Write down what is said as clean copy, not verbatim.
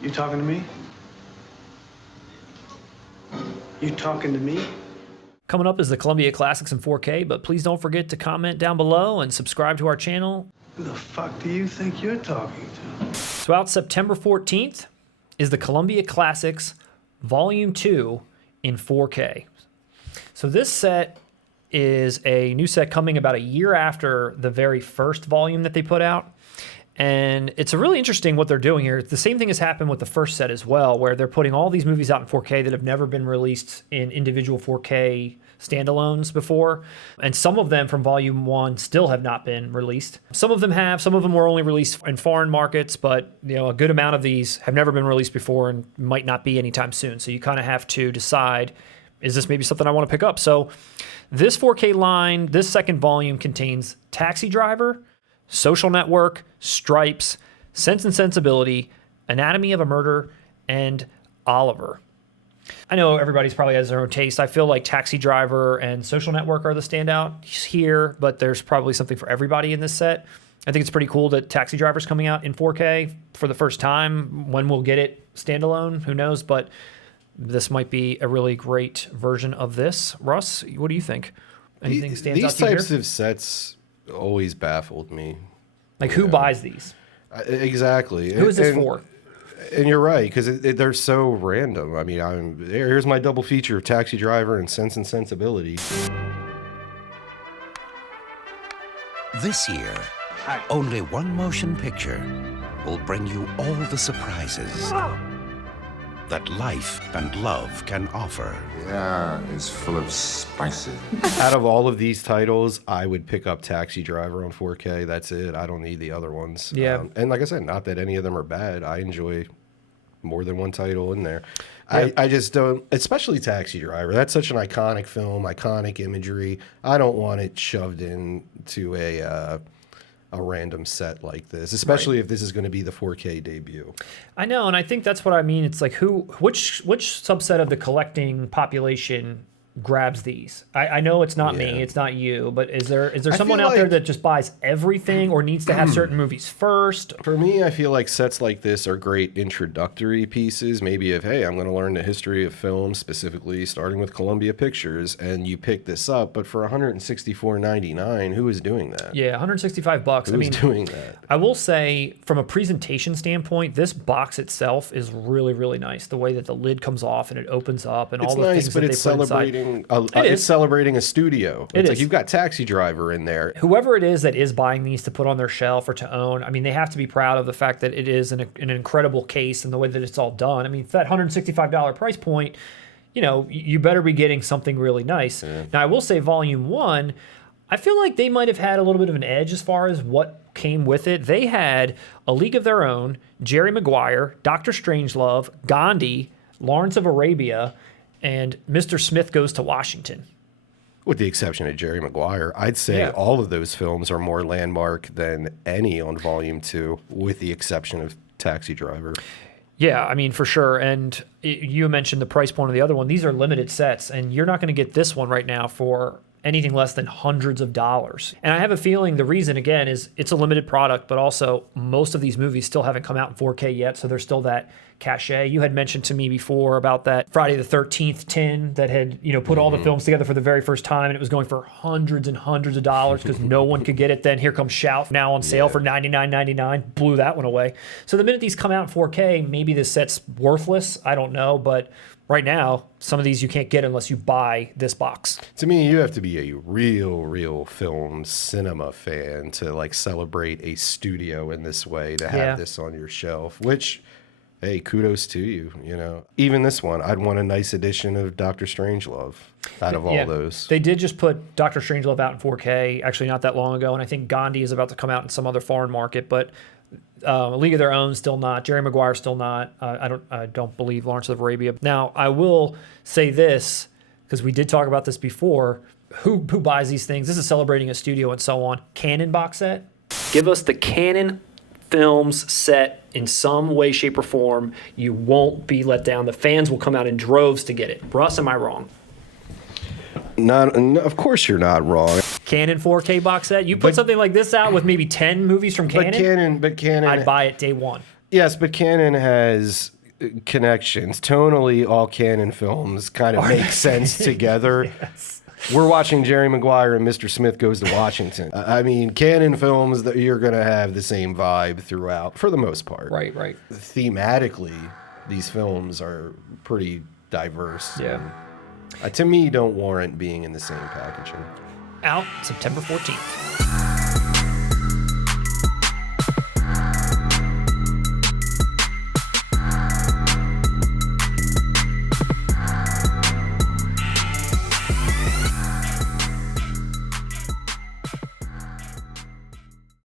You talking to me? You talking to me? Coming up is the Columbia Classics in 4K, but please don't forget to comment down below and subscribe to our channel. Who the fuck do you think you're talking to? So out September 14th is the Columbia Classics Volume 2 in 4K. So this set is a new set coming about a year after the very first volume that they put out. And it's a really interesting what they're doing here. The same thing has happened with the first set as well, where they're putting all these movies out in 4K that have never been released in individual 4K standalones before. And some of them from Volume 1 still have not been released. Some of them have. Some of them were only released in foreign markets, but a good amount of these have never been released before and might not be anytime soon. So you kind of have to decide, is this maybe something I want to pick up? So this 4K line, this second volume contains Taxi Driver, Social Network, Stripes, Sense and Sensibility, Anatomy of a Murder, and Oliver. I know everybody's probably has their own taste. I feel like Taxi Driver and Social Network are the standout here, but there's probably something for everybody in this set. I think it's pretty cool that Taxi Driver's coming out in 4K for the first time. When we'll get it standalone, who knows? But this might be a really great version of this. Russ, what do you think? Anything stands out to you here? These types of sets always baffled me. Like, who buys these? Exactly. Who is this for? And you're right, because they're so random. I mean, here's my double feature of Taxi Driver and Sense and Sensibility. This year, only one motion picture will bring you all the surprises that life and love can offer. The air is full of spices. Out of all of these titles, I would pick up Taxi Driver on 4K. That's it. I don't need the other ones. Yeah. And like I said, not that any of them are bad. I enjoy more than one title in there. Yeah. I just don't, especially Taxi Driver. That's such an iconic film, iconic imagery. I don't want it shoved into a random set like this, especially if this is going to be the 4K debut. I know, and I think that's what I mean. It's like which subset of the collecting population grabs these? I know it's not me, it's not you, but is there someone out there that just buys everything or needs to have certain movies first? For me, I feel like sets like this are great introductory pieces. Maybe hey, I'm going to learn the history of film, specifically starting with Columbia Pictures, and you pick this up, but for $164.99, who is doing that? Yeah, $165. Who's doing that? I will say, from a presentation standpoint, this box itself is really, really nice. The way that the lid comes off and it opens up and all the things that they put inside. It's celebrating a studio. It's like is. you've got Taxi Driver in there. Whoever it is that is buying these to put on their shelf or to own, I mean, they have to be proud of the fact that it is an incredible case and the way that it's all done. I mean, for that $165 price point, you better be getting something really nice. Yeah. Now, I will say Volume 1, I feel like they might have had a little bit of an edge as far as what came with it. They had A League of Their Own, Jerry Maguire, Dr. Strangelove, Gandhi, Lawrence of Arabia, and Mr. Smith Goes to Washington. With the exception of Jerry Maguire, I'd say all of those films are more landmark than any on Volume 2, with the exception of Taxi Driver. Yeah, I mean, for sure. And you mentioned the price point of the other one. These are limited sets, and you're not going to get this one right now for anything less than hundreds of dollars. And I have a feeling the reason, again, is it's a limited product, but also most of these movies still haven't come out in 4K yet, so there's still that cachet. You had mentioned to me before about that Friday the 13th tin that had put all the films together for the very first time, and it was going for hundreds and hundreds of dollars because no one could get it then. Here comes Shout, now on sale for $99.99. Blew that one away. So the minute these come out in 4K, maybe this set's worthless. I don't know, but right now, some of these you can't get unless you buy this box. To me, you have to be a real film cinema fan to celebrate a studio in this way, to have this on your shelf, which, hey, kudos to you. Even this one, I'd want a nice edition of Dr. Strangelove out of all those. They did just put Dr. Strangelove out in 4K, actually not that long ago, and I think Gandhi is about to come out in some other foreign market, but A League of Their Own still not. Jerry Maguire still not. I don't believe Lawrence of Arabia. Now, I will say this, because we did talk about this before. Who buys these things? This is celebrating a studio and so on. Canon box set. Give us the Canon Films set in some way, shape, or form. You won't be let down. The fans will come out in droves to get it. Russ, am I wrong? Of course you're not wrong. Canon 4K box set. You put something like this out with maybe 10 movies from Canon. But Canon, I'd buy it day one. Yes, but Canon has connections. Tonally, all Canon films kind of make sense together. Yes. We're watching Jerry Maguire and Mr. Smith Goes to Washington. I mean, Canon films, that you're going to have the same vibe throughout, for the most part. Right. Thematically, these films are pretty diverse. Yeah. To me, don't warrant being in the same packaging. Out September 14th.